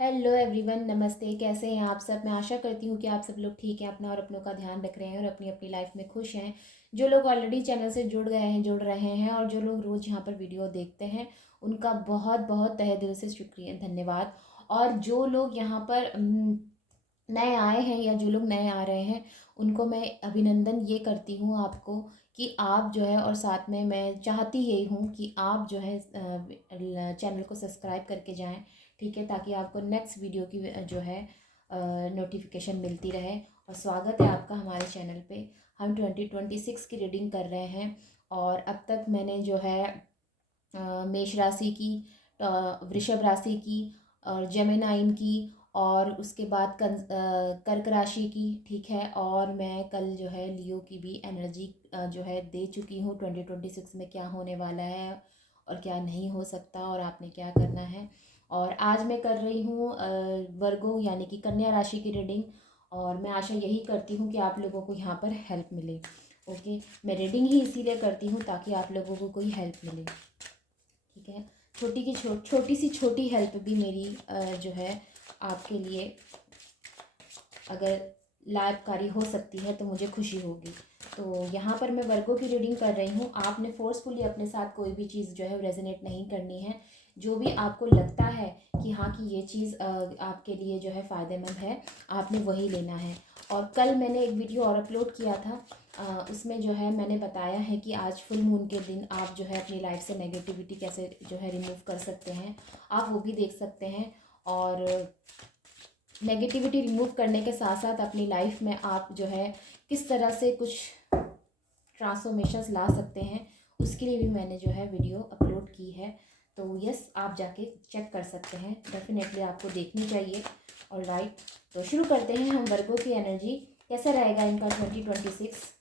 Hello everyone, नमस्ते। कैसे हैं आप सब? मैं आशा करती हूँ कि आप सब लोग ठीक हैं, अपना और अपनों का ध्यान रख रहे हैं और अपनी अपनी लाइफ में खुश हैं। जो लोग ऑलरेडी चैनल से जुड़ रहे हैं और जो लोग रोज़ यहाँ पर वीडियो देखते हैं, उनका बहुत बहुत तहे दिल से शुक्रिया, धन्यवाद। और जो लोग यहाँ पर नए आए हैं या जो लोग नए आ रहे हैं, उनको मैं अभिनंदन ये करती हूँ आपको कि आप जो है, और साथ में मैं चाहती यही हूँ कि आप जो है चैनल को सब्सक्राइब करके जाएं, ठीक है, ताकि आपको नेक्स्ट वीडियो की जो है नोटिफिकेशन मिलती रहे। और स्वागत है आपका हमारे चैनल पे। हम 2026 की रीडिंग कर रहे हैं और अब तक मैंने जो है मेष राशि की, वृषभ राशि की, और जेमिनाइन की, और उसके बाद कर्क राशि की, ठीक है। और मैं कल जो है लियो की भी एनर्जी जो है दे चुकी हूँ। 2026 में क्या होने वाला है और क्या नहीं हो सकता और आपने क्या करना है। और आज मैं कर रही हूँ वर्गो यानी कि कन्या राशि की रीडिंग। और मैं आशा यही करती हूँ कि आप लोगों को यहाँ पर हेल्प मिले। ओके, मैं रीडिंग ही इसीलिए करती हूँ ताकि आप लोगों को कोई हेल्प मिले, ठीक है। छोटी सी छोटी हेल्प भी मेरी जो है आपके लिए अगर लाभकारी हो सकती है तो मुझे खुशी होगी। तो यहाँ पर मैं वर्गों की रीडिंग कर रही हूँ। आपने फोर्सफुली अपने साथ कोई भी चीज़ जो है रेजोनेट नहीं करनी है। जो भी आपको लगता है कि हाँ कि ये चीज़ आपके लिए जो है फ़ायदेमंद है, आपने वही लेना है। और कल मैंने एक वीडियो और अपलोड किया था, उसमें जो है मैंने बताया है कि आज फुल मून के दिन आप जो है अपनी लाइफ से नेगेटिविटी कैसे जो है रिमूव कर सकते हैं, आप वो भी देख सकते हैं। और नेगेटिविटी रिमूव करने के साथ साथ अपनी लाइफ में आप जो है किस तरह से कुछ ट्रांसफॉर्मेशंस ला सकते हैं, उसके लिए भी मैंने जो है वीडियो अपलोड की है। तो यस, आप जाके चेक कर सकते हैं, डेफिनेटली आपको देखनी चाहिए। और राइट, तो शुरू करते हैं हम वर्गों की एनर्जी कैसा रहेगा इनका 2026।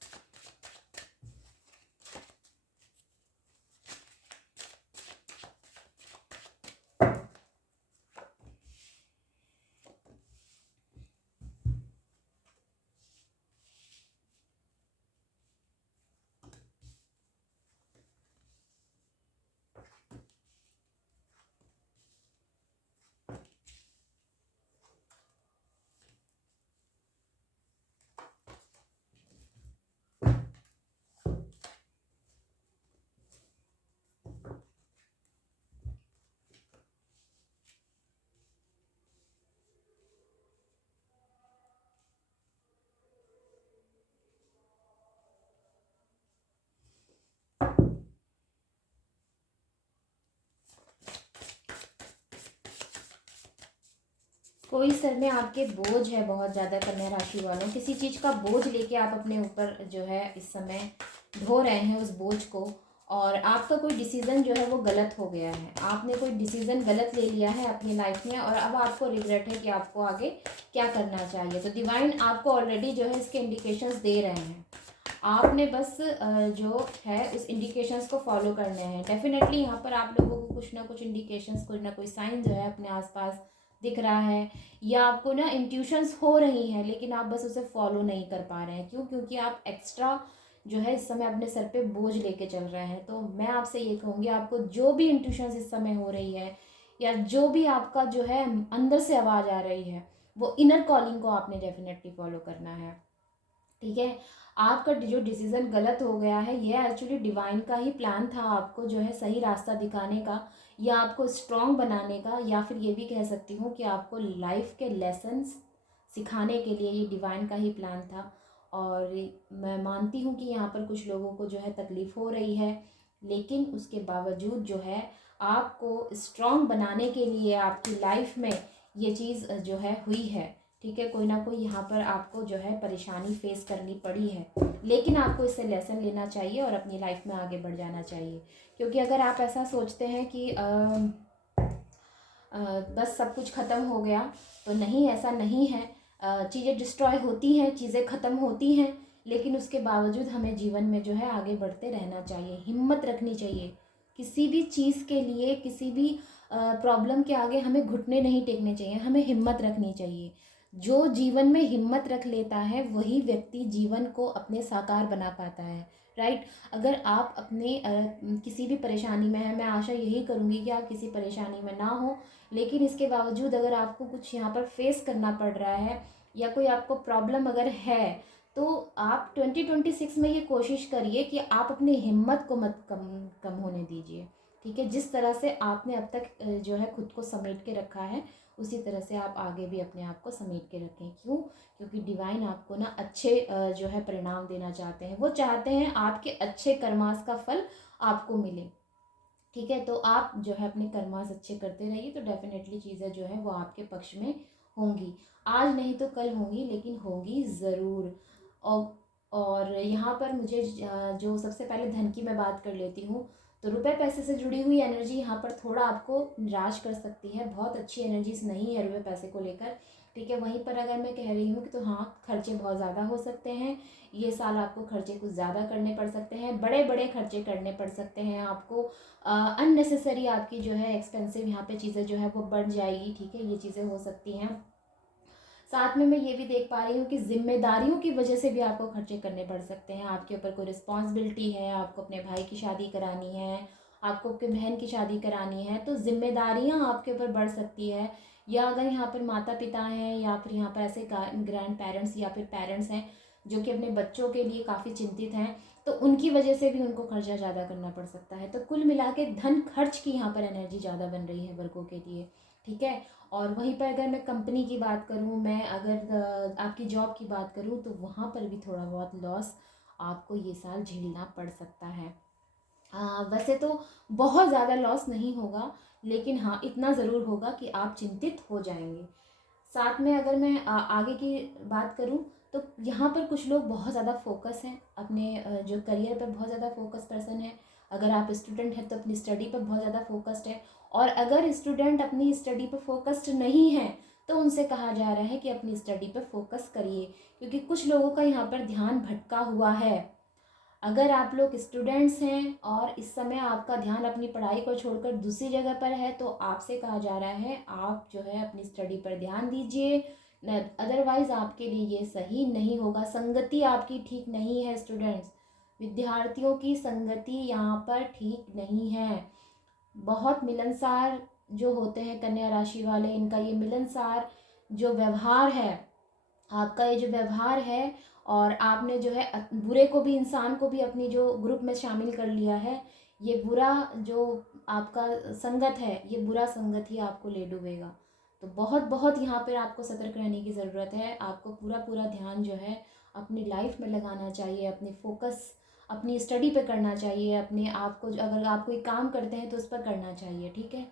कोई सर में आपके बोझ है बहुत ज़्यादा, कन्या राशि वालों, किसी चीज़ का बोझ लेके आप अपने ऊपर जो है इस समय ढो रहे हैं उस बोझ को। और आपका कोई डिसीज़न जो है वो गलत हो गया है, आपने कोई डिसीज़न गलत ले लिया है अपनी लाइफ में और अब आपको रिग्रेट है कि आपको आगे क्या करना चाहिए। तो डिवाइन आपको ऑलरेडी जो है इसके इंडिकेशंस दे रहे हैं, आपने बस जो है उस इंडिकेशंस को फॉलो करने हैं। डेफिनेटली यहाँ पर आप लोगों को कुछ ना कुछ इंडिकेशंस, कोई ना कोई साइन जो है अपने आसपास दिख रहा है, या आपको ना इंट्यूशंस हो रही हैं, लेकिन आप बस उसे फॉलो नहीं कर पा रहे हैं। क्यों? क्योंकि आप एक्स्ट्रा जो है इस समय अपने सर पे बोझ लेके चल रहे हैं। तो मैं आपसे ये कहूँगी, आपको जो भी इंट्यूशंस इस समय हो रही है या जो भी आपका जो है अंदर से आवाज़ आ रही है, वो इनर कॉलिंग को आपने डेफिनेटली फॉलो करना है, ठीक है। आपका जो डिसीज़न गलत हो गया है, ये एक्चुअली डिवाइन का ही प्लान था, आपको जो है सही रास्ता दिखाने का या आपको स्ट्रांग बनाने का, या फिर ये भी कह सकती हूँ कि आपको लाइफ के लेसन्स सिखाने के लिए ये डिवाइन का ही प्लान था। और मैं मानती हूँ कि यहाँ पर कुछ लोगों को जो है तकलीफ़ हो रही है, लेकिन उसके बावजूद जो है आपको स्ट्रांग बनाने के लिए आपकी लाइफ में ये चीज़ जो है हुई है, ठीक है। कोई ना कोई यहाँ पर आपको जो है परेशानी फेस करनी पड़ी है, लेकिन आपको इससे लेसन लेना चाहिए और अपनी लाइफ में आगे बढ़ जाना चाहिए। क्योंकि अगर आप ऐसा सोचते हैं कि बस सब कुछ ख़त्म हो गया, तो नहीं, ऐसा नहीं है। चीज़ें डिस्ट्रॉय होती हैं, चीज़ें ख़त्म होती हैं, लेकिन उसके बावजूद हमें जीवन में जो है आगे बढ़ते रहना चाहिए, हिम्मत रखनी चाहिए। किसी भी चीज़ के लिए, किसी भी प्रॉब्लम के आगे हमें घुटने नहीं टेकने चाहिए, हमें हिम्मत रखनी चाहिए। जो जीवन में हिम्मत रख लेता है वही व्यक्ति जीवन को अपने साकार बना पाता है, राइट। अगर आप अपने किसी भी परेशानी में हैं, मैं आशा यही करूँगी कि आप किसी परेशानी में ना हो, लेकिन इसके बावजूद अगर आपको कुछ यहाँ पर फेस करना पड़ रहा है या कोई आपको प्रॉब्लम अगर है, तो आप 2026 में ये कोशिश करिए कि आप अपनी हिम्मत को मत कम कम होने दीजिए। ठीक है, जिस तरह से आपने अब तक जो है खुद को समेट के रखा है, उसी तरह से आप आगे भी अपने आप को समेट के रखें। क्यों? क्योंकि डिवाइन आपको ना अच्छे जो है परिणाम देना चाहते हैं। वो चाहते हैं आपके अच्छे कर्मास का फल आपको मिले। ठीक है, तो आप जो है अपने कर्मास अच्छे करते रहिए, तो डेफिनेटली चीज़ें जो है वो आपके पक्ष में होंगी। आज नहीं तो कल होंगी, लेकिन होंगी ज़रूर। और यहाँ पर मुझे जो सबसे पहले धन की मैं बात कर लेती हूँ, तो रुपए पैसे से जुड़ी हुई एनर्जी यहाँ पर थोड़ा आपको निराश कर सकती है। बहुत अच्छी एनर्जीज नहीं है रुपए पैसे को लेकर। ठीक है, वहीं पर अगर मैं कह रही हूँ कि तो हाँ, खर्चे बहुत ज़्यादा हो सकते हैं। ये साल आपको खर्चे कुछ ज़्यादा करने पड़ सकते हैं, बड़े बड़े खर्चे करने पड़ सकते हैं आपको। अननेसेसरी आपकी जो है एक्सपेंसिव यहाँ पे चीज़ें जो है वो बढ़ जाएगी। ठीक है, ये चीज़ें हो सकती हैं। साथ में मैं ये भी देख पा रही हूँ कि जिम्मेदारियों की वजह से भी आपको खर्चे करने पड़ सकते हैं। आपके ऊपर कोई रिस्पॉन्सिबिलिटी है, आपको अपने भाई की शादी करानी है, आपको अपनी बहन की शादी करानी है, तो जिम्मेदारियाँ आपके ऊपर बढ़ सकती है। या अगर यहाँ पर माता पिता हैं या फिर यहाँ पर ऐसे ग्रैंड पेरेंट्स या फिर पेरेंट्स हैं जो कि अपने बच्चों के लिए काफ़ी चिंतित हैं, तो उनकी वजह से भी उनको खर्चा ज़्यादा करना पड़ सकता है। तो कुल मिला के धन खर्च की यहाँ पर एनर्जी ज़्यादा बन रही है वर्गों के लिए। ठीक है, और वहीं पर अगर मैं कंपनी की बात करूँ, मैं अगर आपकी जॉब की बात करूँ, तो वहाँ पर भी थोड़ा बहुत लॉस आपको ये साल झेलना पड़ सकता है। वैसे तो बहुत ज़्यादा लॉस नहीं होगा, लेकिन हाँ, इतना ज़रूर होगा कि आप चिंतित हो जाएंगे। साथ में अगर मैं आगे की बात करूँ, तो यहाँ पर कुछ लोग बहुत ज़्यादा फोकस हैं अपने जो करियर पर, बहुत ज़्यादा फोकस पर्सन है। अगर आप स्टूडेंट हैं तो अपनी स्टडी पर बहुत ज़्यादा फोकस्ड है, और अगर स्टूडेंट अपनी स्टडी पर फोकस्ड नहीं है, तो उनसे कहा जा रहा है कि अपनी स्टडी पर फोकस करिए, क्योंकि कुछ लोगों का यहाँ पर ध्यान भटका हुआ है। अगर आप लोग स्टूडेंट्स हैं और इस समय आपका ध्यान अपनी पढ़ाई को छोड़कर दूसरी जगह पर है, तो आपसे कहा जा रहा है आप जो है अपनी स्टडी पर ध्यान दीजिए, अदरवाइज़ आपके लिए ये सही नहीं होगा। संगति आपकी ठीक नहीं है स्टूडेंट्स, विद्यार्थियों की संगति यहाँ पर ठीक नहीं है। बहुत मिलनसार जो होते हैं कन्या राशि वाले, इनका ये मिलनसार जो व्यवहार है, आपका ये जो व्यवहार है, और आपने जो है बुरे को भी, इंसान को भी अपनी जो ग्रुप में शामिल कर लिया है, ये बुरा जो आपका संगत है, ये बुरा संगत ही आपको ले डूबेगा। तो बहुत बहुत यहाँ पर आपको सतर्क रहने की ज़रूरत है। आपको पूरा पूरा ध्यान जो है अपनी लाइफ में लगाना चाहिए, अपनी फोकस अपनी स्टडी पे करना चाहिए, अपने आप को अगर आप कोई काम करते हैं तो उस पर करना चाहिए। ठीक है,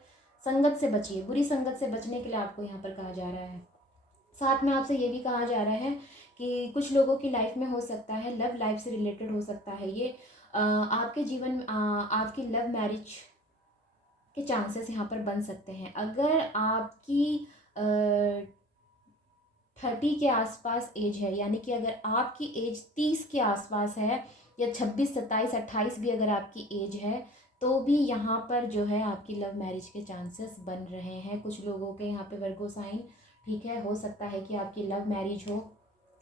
संगत से बचिए, बुरी संगत से बचने के लिए आपको यहाँ पर कहा जा रहा है। साथ में आपसे ये भी कहा जा रहा है कि कुछ लोगों की लाइफ में हो सकता है, लव लाइफ से रिलेटेड हो सकता है ये, आपके जीवन में आपकी लव मैरिज के चांसेस यहाँ पर बन सकते हैं। अगर आपकी 30 के आसपास एज है, यानी कि अगर आपकी एज 30 के आसपास है, या 26, 27, 28 भी अगर आपकी एज है, तो भी यहाँ पर जो है आपकी लव मैरिज के चांसेस बन रहे हैं कुछ लोगों के यहाँ पे वर्गो साइन। ठीक है, हो सकता है कि आपकी लव मैरिज हो,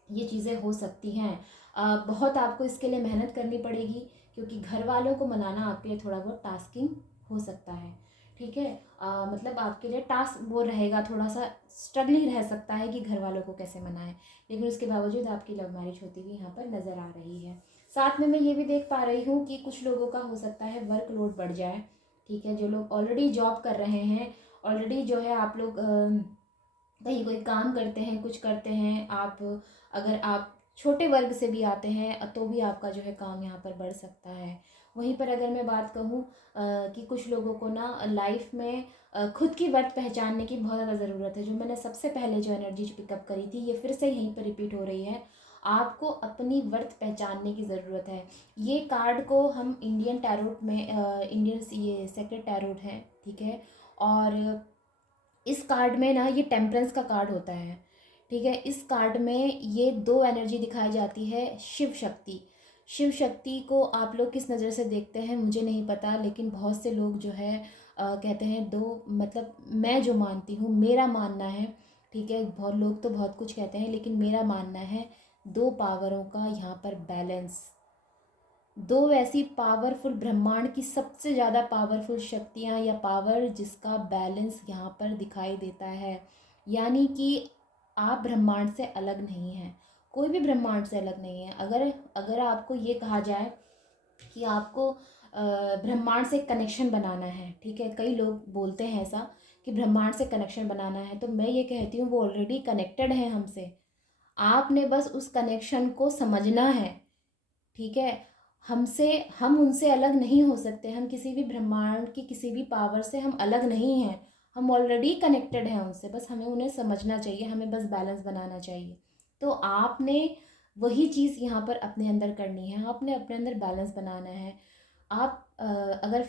ये चीज़ें हो सकती हैं। बहुत आपको इसके लिए मेहनत करनी पड़ेगी, क्योंकि घर वालों को मनाना आपके लिए थोड़ा बहुत टास्किंग हो सकता है। ठीक है, मतलब आपके लिए टास्क वो रहेगा, थोड़ा सा स्ट्रगलिंग रह सकता है कि घर वालों को कैसे मनाएं, लेकिन उसके बावजूद आपकी लव मैरिज होती हुई यहाँ पर नज़र आ रही है। साथ में मैं ये भी देख पा रही हूँ कि कुछ लोगों का हो सकता है वर्कलोड बढ़ जाए। ठीक है, जो लोग ऑलरेडी जॉब कर रहे हैं, ऑलरेडी जो है आप लोग कहीं कोई काम करते हैं, कुछ करते हैं, आप अगर आप छोटे वर्ग से भी आते हैं, तो भी आपका जो है काम यहाँ पर बढ़ सकता है। वहीं पर अगर मैं बात कहूँ कि कुछ लोगों को ना लाइफ में खुद की वर्थ पहचानने की बहुत ज़्यादा ज़रूरत है। जो मैंने सबसे पहले जो एनर्जी पिकअप करी थी, ये फिर से यहीं पर रिपीट हो रही है। आपको अपनी वर्थ पहचानने की ज़रूरत है। ये कार्ड को हम इंडियन टैरोट में इंडियन ये सेक्रेट टैरोट है। ठीक है, और इस कार्ड में ना ये टेम्परेंस का कार्ड होता है। ठीक है, इस कार्ड में ये दो एनर्जी दिखाई जाती है, शिव शक्ति। शिव शक्ति को आप लोग किस नज़र से देखते हैं मुझे नहीं पता, लेकिन बहुत से लोग जो है कहते हैं दो, मतलब मैं जो मानती हूँ, मेरा मानना है, ठीक है, बहुत लोग तो बहुत कुछ कहते हैं, लेकिन मेरा मानना है दो पावरों का यहाँ पर बैलेंस। दो ऐसी पावरफुल, ब्रह्मांड की सबसे ज़्यादा पावरफुल शक्तियाँ या पावर जिसका बैलेंस यहाँ पर दिखाई देता है। यानी कि आप ब्रह्मांड से अलग नहीं हैं, कोई भी ब्रह्मांड से अलग नहीं है। अगर अगर आपको ये कहा जाए कि आपको ब्रह्मांड से कनेक्शन बनाना है, ठीक है, कई लोग बोलते हैं ऐसा कि ब्रह्मांड से कनेक्शन बनाना है, तो मैं ये कहती हूँ वो ऑलरेडी कनेक्टेड है हमसे। आपने बस उस कनेक्शन को समझना है, ठीक है। हमसे हम उनसे अलग नहीं हो सकते, हम किसी भी ब्रह्मांड की किसी भी पावर से हम अलग नहीं हैं। हम ऑलरेडी कनेक्टेड हैं उनसे, बस हमें उन्हें समझना चाहिए, हमें बस बैलेंस बनाना चाहिए। तो आपने वही चीज़ यहाँ पर अपने अंदर करनी है, आपने अपने अंदर बैलेंस बनाना है। आप अगर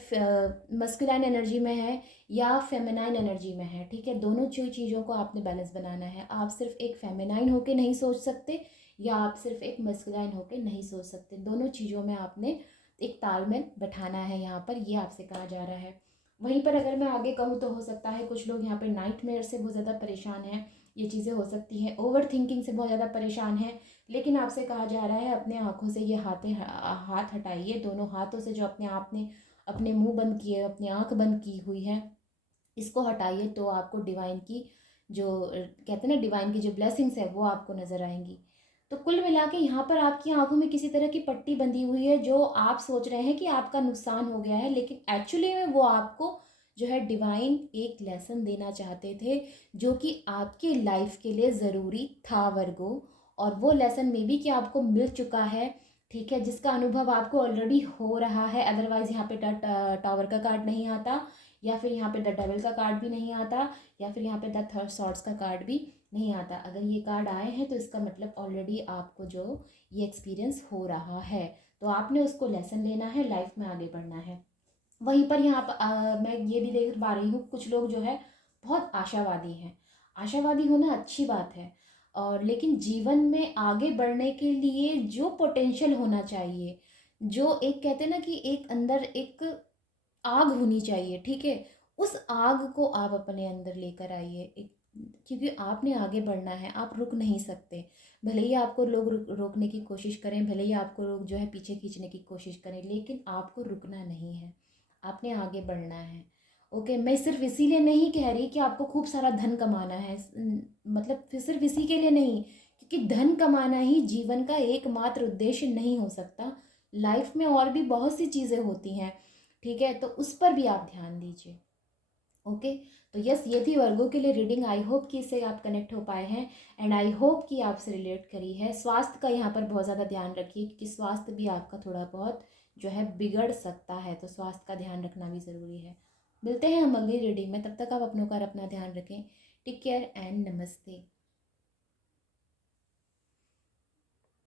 मस्कुलाइन एनर्जी में है या फेमिनाइन एनर्जी में है, ठीक है, दोनों चीज़ों को आपने बैलेंस बनाना है। आप सिर्फ एक फेमिनाइन होके नहीं सोच सकते या आप सिर्फ एक मस्कुलाइन होके नहीं सोच सकते, दोनों चीज़ों में आपने एक तालमेल बैठाना है, यहाँ पर ये आपसे कहा जा रहा है। वहीं पर अगर मैं आगे कहूँ तो हो सकता है कुछ लोग यहाँ पर नाइटमेयर से बहुत ज़्यादा परेशान हैं, ये चीज़ें हो सकती हैं, ओवर थिंकिंग से बहुत ज़्यादा परेशान हैं। लेकिन आपसे कहा जा रहा है अपने आँखों से ये हाथ हटाइए, दोनों हाथों से जो अपने आप ने अपने मुंह बंद किए, अपनी आँख बंद की हुई है, इसको हटाइए, तो आपको डिवाइन की जो कहते हैं ना, डिवाइन की जो ब्लेसिंग्स है वो आपको नज़र आएंगी। तो कुल मिला के यहाँ पर आपकी आंखों में किसी तरह की पट्टी बंधी हुई है, जो आप सोच रहे हैं कि आपका नुकसान हो गया है, लेकिन एक्चुअली में वो आपको जो है डिवाइन एक लेसन देना चाहते थे, जो कि आपकी लाइफ के लिए ज़रूरी था वर्गो। और वो लेसन में भी कि आपको मिल चुका है, ठीक है, जिसका अनुभव आपको ऑलरेडी हो रहा है। अदरवाइज़ यहाँ पे टावर का कार्ड नहीं आता, या फिर यहाँ पे द डेविल का कार्ड भी नहीं आता, या फिर यहाँ पे द थर्ड सॉर्ड्स का कार्ड भी नहीं आता। अगर ये कार्ड आए हैं तो इसका मतलब ऑलरेडी आपको जो ये एक्सपीरियंस हो रहा है, तो आपने उसको लेसन लेना है, लाइफ में आगे बढ़ना है। वहीं पर यहाँ पर मैं ये भी देख पा रही हूँ कुछ लोग जो है बहुत आशावादी हैं। आशावादी होना अच्छी बात है, और लेकिन जीवन में आगे बढ़ने के लिए जो पोटेंशियल होना चाहिए, जो एक कहते हैं ना कि एक अंदर एक आग होनी चाहिए, ठीक है, उस आग को आप अपने अंदर लेकर आइए। एक, क्योंकि आपने आगे बढ़ना है, आप रुक नहीं सकते। भले ही आपको लोग रोकने की कोशिश करें, भले ही आपको लोग जो है पीछे खींचने की कोशिश करें, लेकिन आपको रुकना नहीं है, आपने आगे बढ़ना है। ओके, मैं सिर्फ इसीलिए नहीं कह रही कि आपको खूब सारा धन कमाना है, मतलब फिर सिर्फ इसी के लिए नहीं, क्योंकि धन कमाना ही जीवन का एकमात्र उद्देश्य नहीं हो सकता। लाइफ में और भी बहुत सी चीज़ें होती हैं, ठीक है, तो उस पर भी आप ध्यान दीजिए। ओके, तो यस, ये थी वर्गों के लिए रीडिंग। आई होप कि इससे आप कनेक्ट हो पाए हैं, एंड आई होप कि आपसे रिलेट करी है। स्वास्थ्य का यहाँ पर बहुत ज़्यादा ध्यान रखिए, क्योंकि स्वास्थ्य भी आपका थोड़ा बहुत जो है बिगड़ सकता है, तो स्वास्थ्य का ध्यान रखना भी ज़रूरी है। मिलते हैं हम अगली रीडिंग में, तब तक आप अपनों का और अपना ध्यान रखें। टेक केयर एंड नमस्ते।